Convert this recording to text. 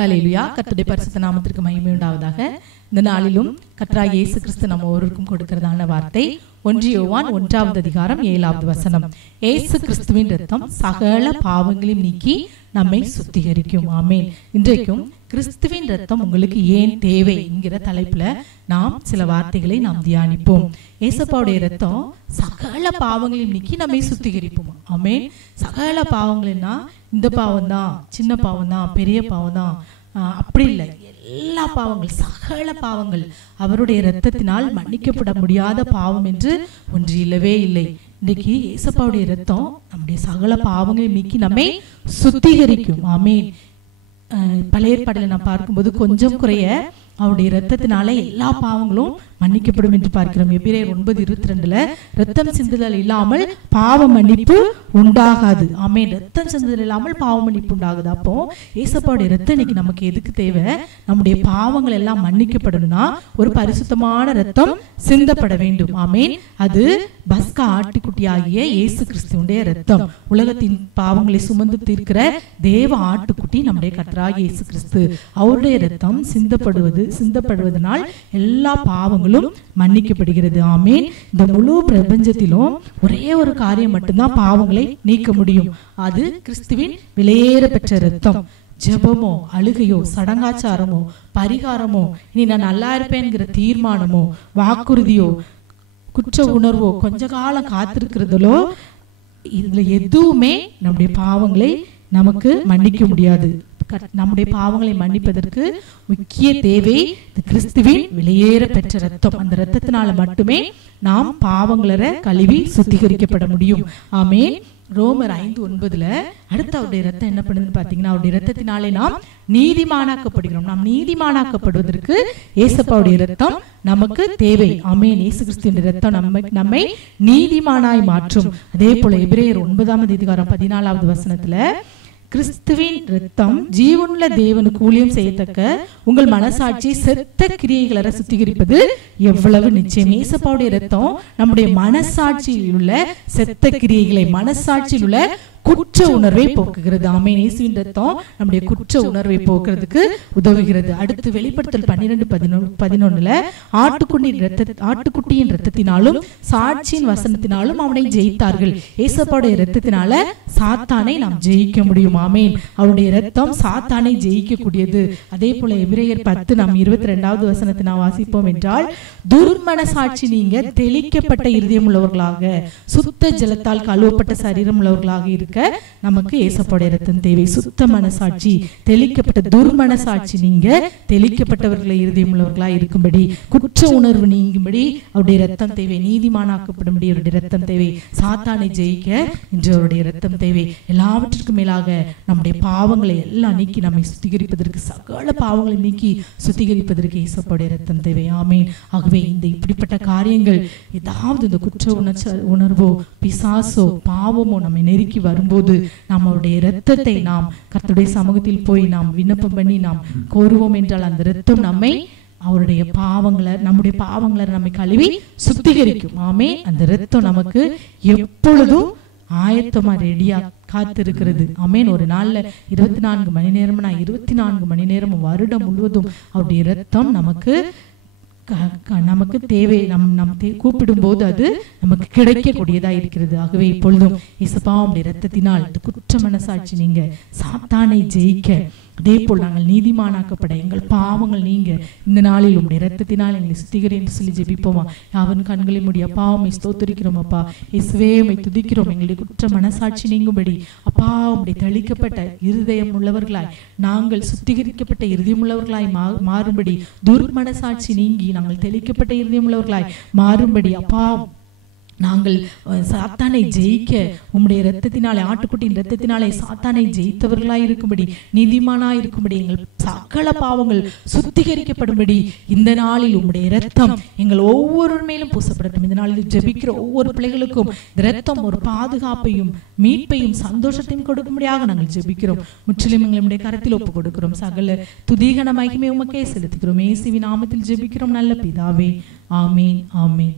ஹல்லேலூயா. கர்த்தருடைய பரிசுத்த நாமத்திற்கு மகிமை உண்டாவதாக. இந்த நாளிலும் கர்த்தராகிய இயேசு கிறிஸ்து நம்ம ஒவ்வொருவருக்கும் கொடுக்கிறதான வார்த்தை 1 யோவான் 1வது அதிகாரம் 7வது வசனம். இயேசு கிறிஸ்துவின் இரத்தம் சகல பாவங்களையும் நீக்கி நம்மை சுத்திகரிக்கும். ஆமென். இன்றைக்கும் கிறிஸ்துவின் இரத்தம் உங்களுக்கு ஏன் தேவை என்கிற தலைப்புல நாம் சில வார்த்தைகளை நாம் தியானிப்போம். ஏசப்பாவுடைய இரத்தம் சகல பாவங்களையும் நீக்கி நம்மை சுத்திகரிப்போம். ஆமென். சகல பாவங்கள்னா இந்த பாவம் தான், சின்ன பாவம் தான், பெரிய பாவம் தான், அப்படி இல்லை. எல்லா பாவங்கள், சகல பாவங்கள் அவருடைய இரத்தத்தினால் மன்னிக்கப்பட முடியாத பாவம் என்று ஒன்று இல்லவே இல்லை. இன்னைக்கு ஏசப்பாவுடைய இரத்தம் நம்முடைய சகல பாவங்களை நீக்கி நம்மை சுத்திகரிக்கும். ஆமென். பழைய ஏற்பாட்டில் நான் பார்க்கும்போது கொஞ்சம் குறைய அவருடைய இரத்தத்தினால எல்லா பாவங்களும் மன்னிக்கப்படும் என்று பார்க்கிறோம். எபிரேயர் 9:22 ரத்தம் சிந்துதல் இல்லாமல் பாவ மன்னிப்பு உண்டாகாது. ஆமென். ரத்தம் சிந்துதல் இல்லாமல் பாவ மன்னிப்பு உண்டாகுது. அப்போ ஏசப்பாவுடைய ரத்தம் இன்னைக்கு நமக்கு எதுக்கு தேவை? நம்முடைய பாவங்கள் எல்லாம் மன்னிக்கப்படணும்னா ஒரு பரிசுத்தமான ரத்தம் சிந்தப்பட வேண்டும். ஆமென். அது பஸ்கா ஆட்டுக்குட்டியாகிய இயேசு கிறிஸ்துவுடைய ரத்தம். உலகத்தின் பாவங்களை சுமந்து தீர்க்கிற தேவ ஆட்டுக்குட்டி நம்முடைய கர்த்தராகிய இயேசு கிறிஸ்து. அவருடைய ரத்தம் சிந்தப்படுவதனால் எல்லா பாவங்களும் மன்னிக்கப்படுகிறது. ஆமென். இந்த முழு பிரபஞ்சத்திலும் ஒரே ஒரு காரியம் மட்டும்தான் பாவங்களை நீக்க முடியும். அது கிறிஸ்துவின் விலையேற பெற்ற ரத்தம். ஜெபமோ, அழுகையோ, சடங்காச்சாரமோ, பரிகாரமோ, இனி நான் நல்லா இருப்பேன்கிற தீர்மானமோ, வாக்குறுதியோ, குற்ற உணர்வோ, கொஞ்ச காலம் காத்திருக்கிறதோ, இதுல எதுவுமே நம்முடைய பாவங்களை நமக்கு மன்னிக்க முடியாது. நம்முடைய பாவங்களை மன்னிப்பதற்கு முக்கிய தேவை கிறிஸ்துவின் விலையேற பெற்ற ரத்தம். அந்த ரத்தத்தினால மட்டுமே நாம் பாவங்களை கழுவி சுத்திகரிக்கப்பட முடியும். ஆமென். ரோமர் 5:9 அடுத்து அவருடைய ரத்தம் என்ன பண்ணுதுன்னு பாத்தீங்கன்னா, அவருடைய ரத்தத்தினாலே நாம் நீதிமானாக்கப்படுகிறோம். நாம் நீதிமானாக்கப்படுவதற்கு ஏசப்பாவுடைய ரத்தம் நமக்கு தேவை. ஆமென். இயேசு கிறிஸ்துவின் ரத்தம் நம்மை நீதிமானாய் மாற்றும். அதே போல எபிரேயர் 9வது அதிகாரம் 14வது வசனத்துல கிறிஸ்துவின் இரத்தம் ஜீவனுள்ள தேவனுக்கு ஊழியம் செய்யத்தக்க உங்கள் மனசாட்சி செத்த கிரியைகளை சுத்திகரிப்பது எவ்வளவு நிச்சயம். ஏசப்பாவுடைய இரத்தம் நம்முடைய மனசாட்சியில் உள்ள செத்த கிரியைகளை, மனசாட்சியில் உள்ள குற்ற உணர்வை போக்குகிறது. ஆமென். இயேசுவின் இரத்தம் நம்முடைய குற்ற உணர்வை போக்குறதுக்கு உதவுகிறது. அடுத்து வெளிப்படுத்தல் 12:11 ஆட்டுக்குட்டியின் இரத்தத்தினாலும் சாட்சியின் வசனத்தினாலும் அவனை ஜெயித்தார்கள். ஏசப்பாவுடைய இரத்தத்தினால சாத்தானை நாம் ஜெயிக்க முடியும். ஆமென். அவருடைய இரத்தம் சாத்தானை ஜெயிக்கக்கூடியது. அதே போல எபிரேயர் 10 நாம் 22வது வசனத்தை நாம் வாசிப்போம் என்றால், துர்மன சாட்சி நீங்க தெளிக்கப்பட்ட இருதயம் உள்ளவர்களாக, சுத்த ஜலத்தால் கழுவப்பட்ட சரீரம் உள்ளவர்களாக இருக்க நமக்கு ஏசப்பாவுடைய இரத்தம் தேவை. சுத்த மனசாட்சி தெளிக்கப்பட்ட, துர்மன சாட்சி நீங்க தெளிக்கப்பட்டவர்களை இருதயம் உள்ளவர்களாக இருக்கும்படி, குற்ற உணர்வு நீங்கும்படி அவருடைய இரத்தம் தேவை. நீதிமானாக்கப்படும்படி அவருடைய இரத்தம் தேவை. சாத்தானை ஜெயிக்க இன்று அவருடைய இரத்தம் தேவை. எல்லாவற்றிற்கும் மேலாக நம்முடைய பாவங்களை எல்லாம் நீக்கி நம்மை சுத்திகரிப்பதற்கு, சகல பாவங்களை நீக்கி சுத்திகரிப்பதற்கு ஏசப்பாவுடைய இரத்தம் தேவை. ஆமென். ஆகவே இந்த இப்படிப்பட்ட காரியங்கள், ஏதாவது இந்த குற்ற உணர்வோ, பிசாசோ, பாவமோ நம்மை நெருக்கி வரும்போது நாம் அவருடைய இரத்தத்தை நாம் கர்த்தருடைய சமூகத்தில் போய் நாம் விண்ணப்பம் பண்ணி நாம் கோருவோம் என்றால் அந்த இரத்தம் நம்மை, அவருடைய பாவங்களை, நம்முடைய பாவங்களை நம்மை கழுவி சுத்திகரிக்கும். ஆமே. அந்த இரத்தம் நமக்கு எப்பொழுதும் ஆயத்தமா ரெடியா காத்திருக்கிறது. ஆமென். ஒரு நாள்ல 24 மணி நேரம்னா 24 மணி நேரமும் வருடம் முழுவதும் அவருடைய இரத்தம் நமக்கு தேவை. நம் கூப்பிடும் போது அது நமக்கு கிடைக்கக்கூடியதா இருக்கிறது. ஆகவே இப்பொழுதும் இயேசுவின் இரத்தத்தினால் குற்ற மனசாட்சி நீங்க, சாத்தானை ஜெயிக்க, அதே போல் நாங்கள் நீதிமானாக்கப்பட, எங்கள் பாவங்கள் நீங்க இந்த நாளில் உங்களுடைய இரத்தத்தினால் எங்களை சுத்திகரி என்று சொல்லி ஜெபிப்போமா? அவன் கண்களை மூடி அப்பா உம்மை ஸ்தோத்திரிக்கிறோம். அப்பா இயேசுவே உம்மை துதிக்கிறோம். எங்களுடைய குற்ற மனசாட்சி நீங்கும்படி அப்பா உம்முடைய தெளிக்கப்பட்ட இருதயம் உள்ளவர்களாய், நாங்கள் சுத்திகரிக்கப்பட்ட இருதயம் உள்ளவர்களாய் மாறும்படி, துர்மனசாட்சி நீங்கி நாங்கள் தெளிக்கப்பட்ட இருதயம் உள்ளவர்களாய் மாறும்படி அப்பா நாங்கள் சாத்தானை ஜெயிக்க உம்முடைய இரத்தத்தினாலே, ஆட்டுக்குட்டியின் இரத்தத்தினாலே சாத்தானை ஜெயித்தவர்களாய் இருக்கும்படி, நீதிமானாய் இருக்கும்படி, எங்கள் சகல பாவங்கள் சுத்திகரிக்கப்படும்படி இந்த நாளில் உம்முடைய இரத்தம் எங்கள் ஒவ்வொரு மேலும் பூசப்படட்டும். இந்த நாளில் ஜெபிக்கிற ஒவ்வொரு பிள்ளைகளுக்கும் இரத்தம் ஒரு பாதுகாப்பையும் மீட்பையும் சந்தோஷத்தையும் கொடுக்கும்படியாக நாங்கள் ஜெபிக்கிறோம். முற்றிலும் எங்களுடைய கரத்தில் ஒப்பு கொடுக்கிறோம். சகல துதிகன மகிமை உமக்கே செலுத்துகிறோம். இயேசுவின் நாமத்தில் ஜெபிக்கிறோம் நல்ல பிதாவே. ஆமேன். ஆமேன்.